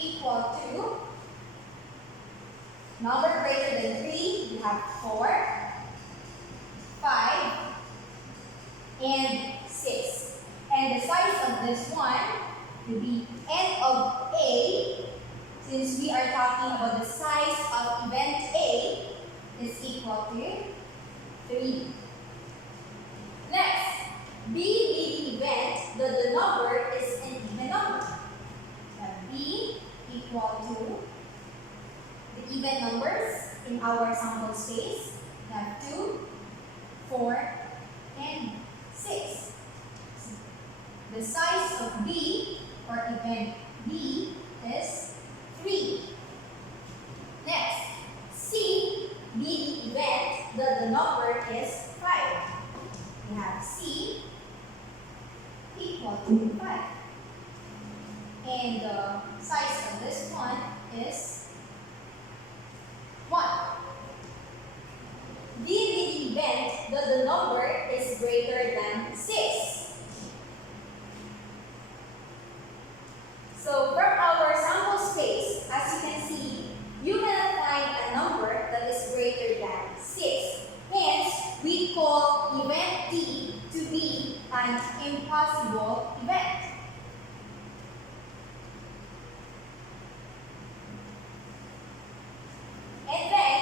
equal to number greater than 3, you have 4, 5, and 6. And the size of this one will be n of A, since we are talking about the size of event A, is equal to 3. Next, B be the event that the number is an even number. B equal to the even numbers in our sample space. We have 2, 4, and 6. The size of B, or event B, is 3. Next, C be the event that the number is 5. We have C equal to 5. And the size of this one is 1. D be the event that the number is greater than 6. So from our sample space, as you can see, you cannot find a number that is greater than 6. Hence, we call event D to be an impossible event. And then,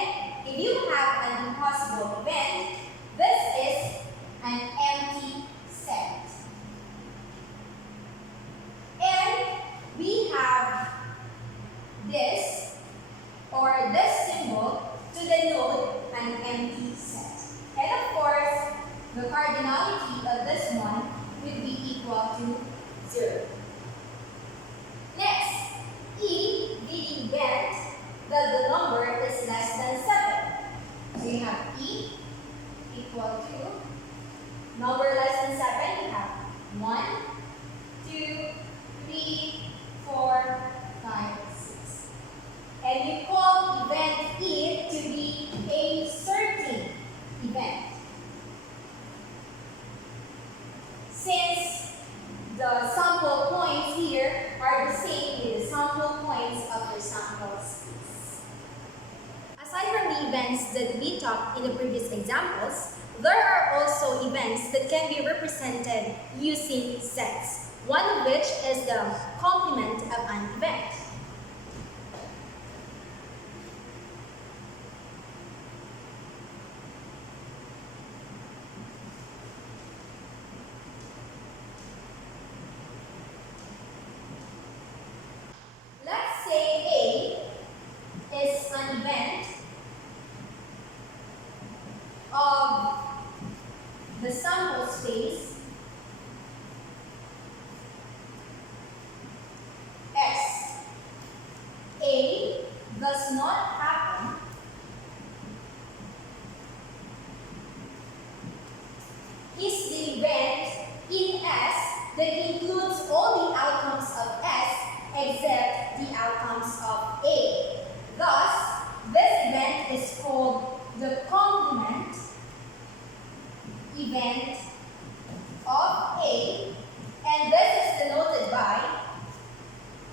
if you have an impossible event, this is an empty set. And we have this, or this symbol, to denote an empty set. And of course, the cardinality of this one will be equal to 0. Next, E be the event that the number is less than 7. So you have E equal to number less than 7. You have 1, 2, 3, 4, 5, 6. And you call event E to be a certain event. Since the sample points here are the same with the sample points of your sample space. Aside from the events that we talked in the previous examples, there are also events that can be represented using sets, one of which is the complement of an event. Let's say A is an event of the sample space S. A does not happen is the event in S that includes all the outcomes of S except the outcomes of A. Thus, this event is called the complement event of A, and this is denoted by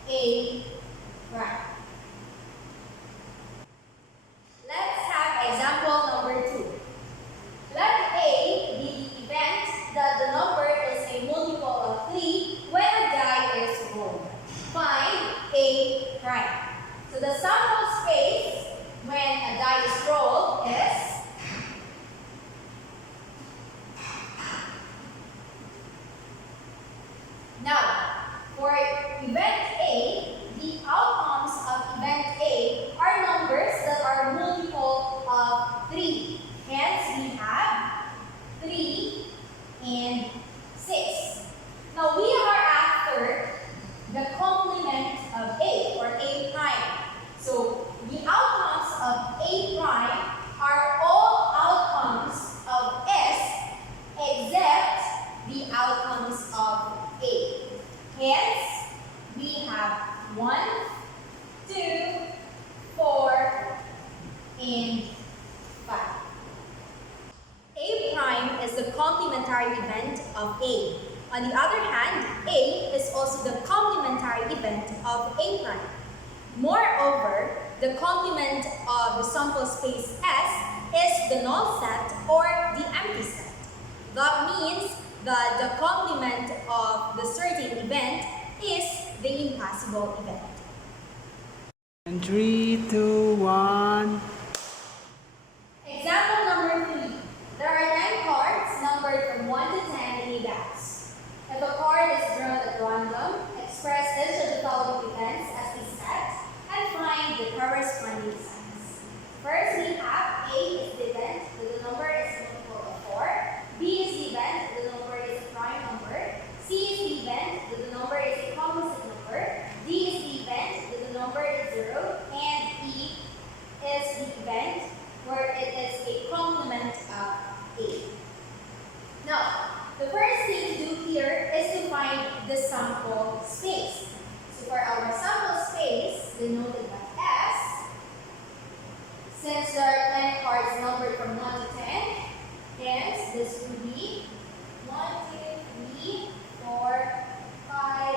A prime. Let's have example number 2. Let A be the event that the number is a multiple of 3 when a die is rolled. Find A prime. So the sample space when a die is rolled is now, for event A, the outcomes of event A are numbers that are multiple of 3. Hence, we have 3 and 6. Now, we are after the complement of A, or A prime. So, the outcomes of A prime are all outcomes of S except the outcomes of A. Hence, we have 1, 2, 4, and 5. A prime is the complementary event of A. On the other hand, A is also the complementary event of A prime. Moreover, the complement of the sample space S is the null set or the empty set. That means that the complement of the certain event is the impossible event. And 3, 2, 1. Example number 3. There are 10 cards numbered from 1 to 10 in a box. If a card is drawn at random, express each of the following events as a set and find the corresponding signs. First, we have A is the event that the number is multiple of 4. B is the event that the number is a prime number. C is the event that the number is a composite number. D is the event that the number is 0. And E is the event where it is a complement of A. Now, the first thing to do here is to find the sample space. So for our sample space, denoted by S, since there are 10 cards numbered from 1 to 10, hence this will be 1, 2, 3, 4, 5,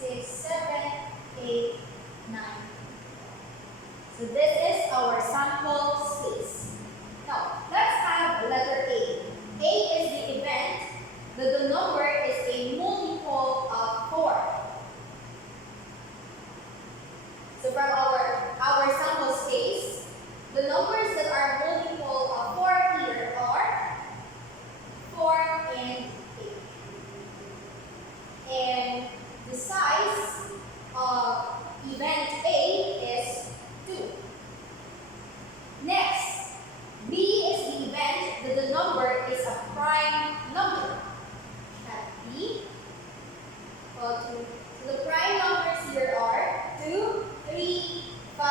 6, 7, 8, 9. So this is our sample space. Now, let's have letter A. A is the event that the number is a multiple of 4. So from our sample space, the numbers that are multiple of 4 here are 4 and 8. And the size of event A is 2. Next, B is the event that the number is a prime number. At B, so the prime numbers here are 2, 3, 5,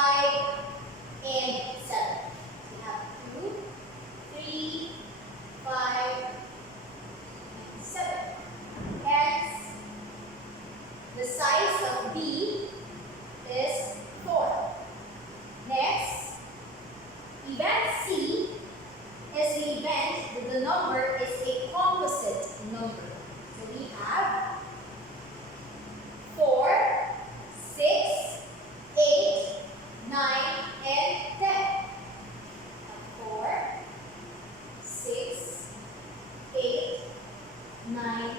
and 7. So we have 2, 3, 5, and 7. Hence, the size of B is 4. Next, event C is the event that the number is a composite number. So we have 4, 6, 8, 9, and 10. 4, 6, 8, 9,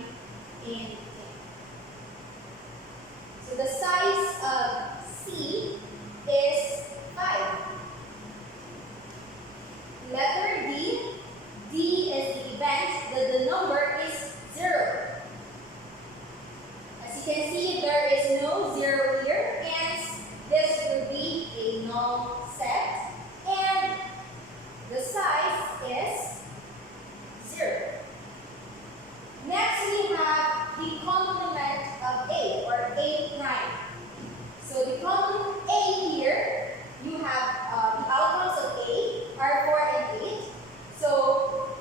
and 10. So the size of C is 5. Letter D. D is the event that the number is 0. As you can see, there is no 0 here, hence this will be a null set, and the size is 0. Next, we have the complement of A, or A prime. So the complement A here, you have the outcomes of A are 4 and 8. So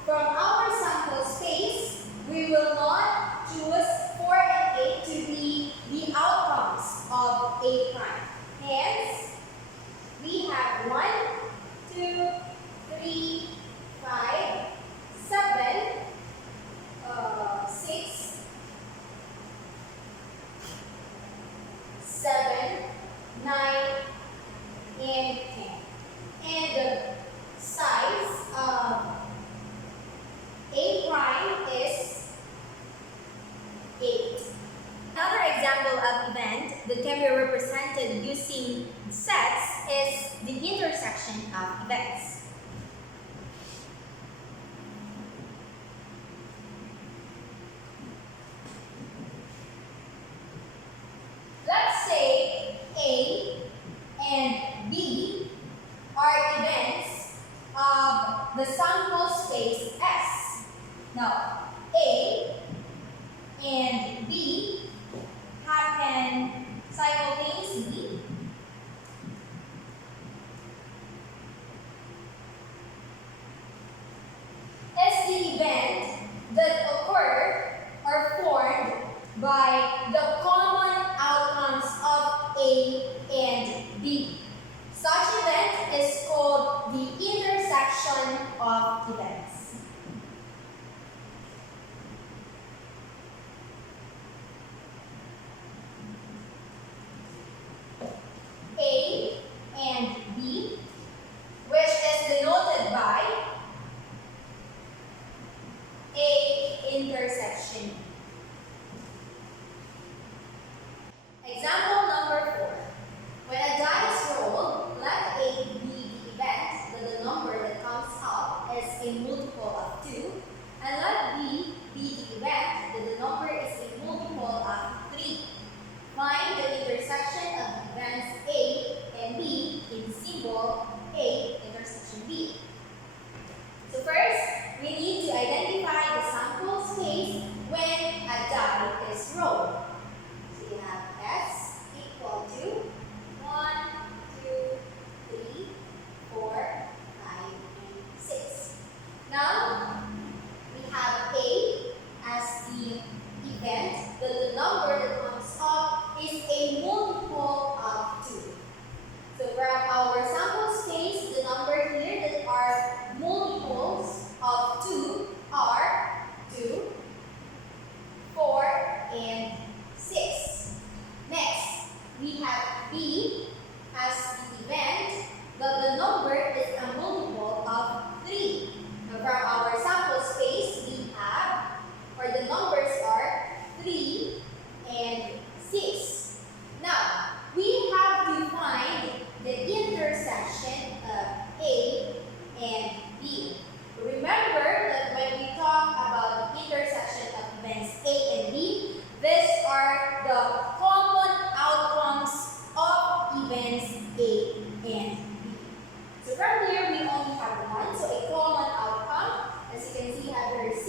from our sample space, we will not choose 4 and 8 to be the outcomes of A prime. Hence, we have 1, 2, 3, 5, 7, 6, 7, 9, and 10. And the size of A prime is 8. Another example of event that can be represented using sets is the intersection of events. Let's say A and B are events of the sample space S. Now, A and B happen simultaneously as the event that the number is a multiple of 3. Now from our sample space, we have, or the numbers are 3 and 6. Now, we have to find the intersection of A and B. Remember that when we talk about the intersection of events A and B, these are the common outcomes of events A and B. So from here, we only have one. So a common outcome, as you can see, we have here 6,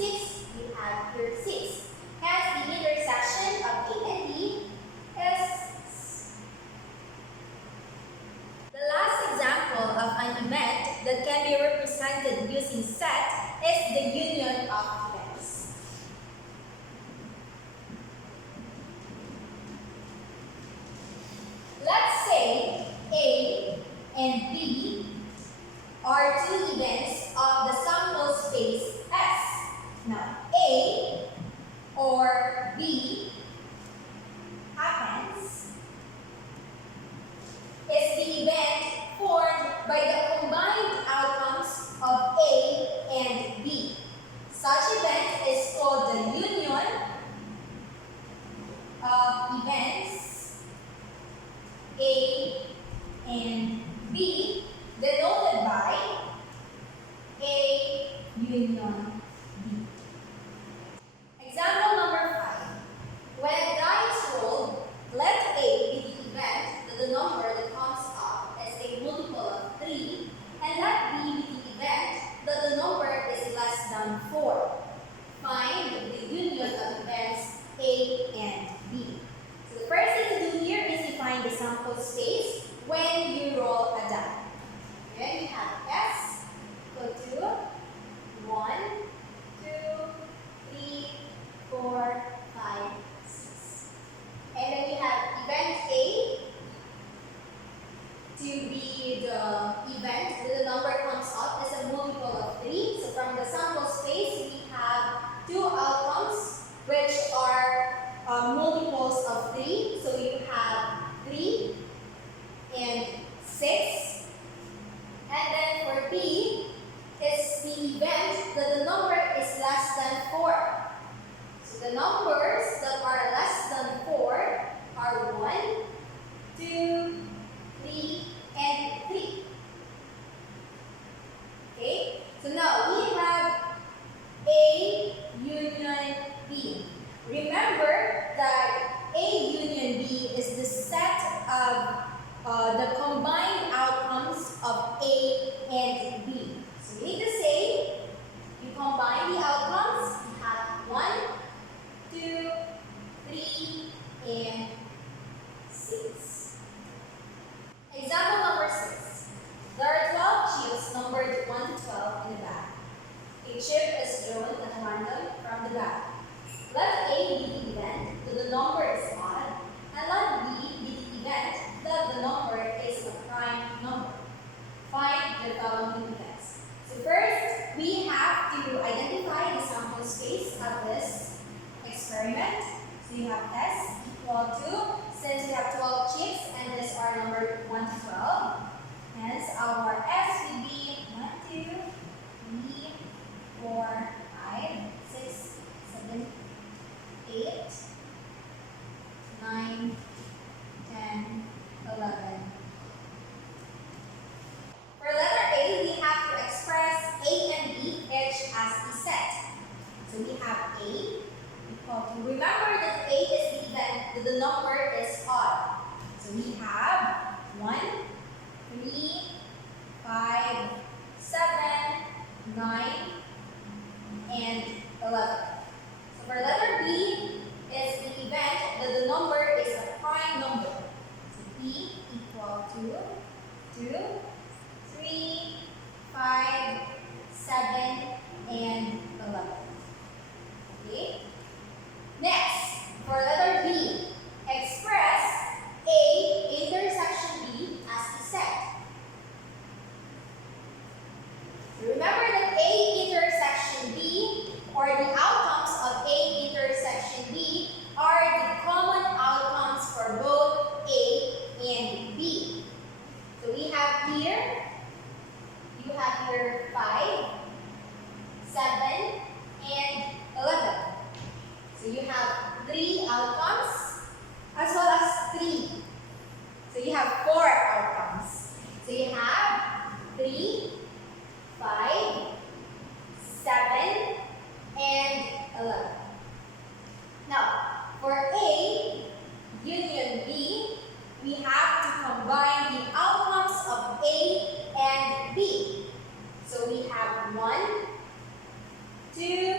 we have here 6. Hence, the intersection of A and B is the last example of an event that can be represented using set is the union of events. Let's say A and B are two events of the sample space S. Now, A or B happens is the event formed by the combined outcomes of A and B. Such event is called the union of events A and B, denoted by A union B. Example number 5. When a die is rolled, let A be the event that the number that comes up as a multiple of 3, and let B be the event that the number is less than 4. Find the union of events A and B. So the first thing to do here is to find the sample space when you roll a die. Then we have S equal to 1, 2, 3, 4, 5, 6. And then we have event A to be the event that the number comes out as a multiple of 3. So from the sample space, we have two outcomes which are multiples of 3. So you have 3 and 6. And then for B, it's the event that the number is less than 4. So the numbers that are less than 4 are 1, 2, 3, and 3. Okay? So now we have A union B. Remember that A union B is the set of the combined outcomes of A and B. So we need to say, you combine the outcomes, you have 1, 2, 3, and 6. Example number 6. There are 12 chips numbered 1 to 12 in the bag. A chip is drawn at random from the bag. Let A be the event that the number is odd, and let B be the event that the number is a prime number. Find the following events. So first, we have to identify the sample space of this experiment. So you have S equal to, since we have 12 chips and these are numbered 1 to 12, hence our S will be 1, 2, 3, 4, 5, 6, 7, 8, 9, 10, 11. For letter A, we have to express A and B each as a set. So we have A equal to, remember that A is the event that the number is odd. So we have 1, 3, 5, 7, 9, and 11. So for letter B, is the event that the number is a prime number. So B equal to 2, 3, 5, 7, and 11. Okay? Next, for letter B, express A intersection B as a set. Remember that A intersection B, or the outcomes of A intersection B, are the common outcomes for both A and B. So we have 1, 2,